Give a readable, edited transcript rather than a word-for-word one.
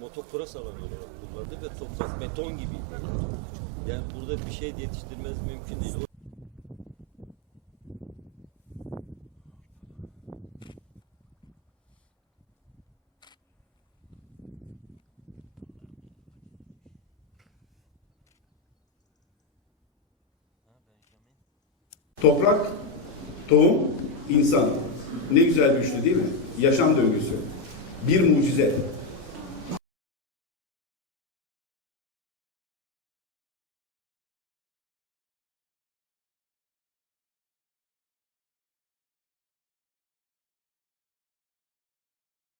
Motokros alanı olarak kullanıldı ve toprak beton gibiydi. Yani burada bir şey yetiştirmez mümkün değil. Toprak, tohum, insan. Ne güzel bir üçlü değil mi? Yaşam döngüsü. Bir mucize.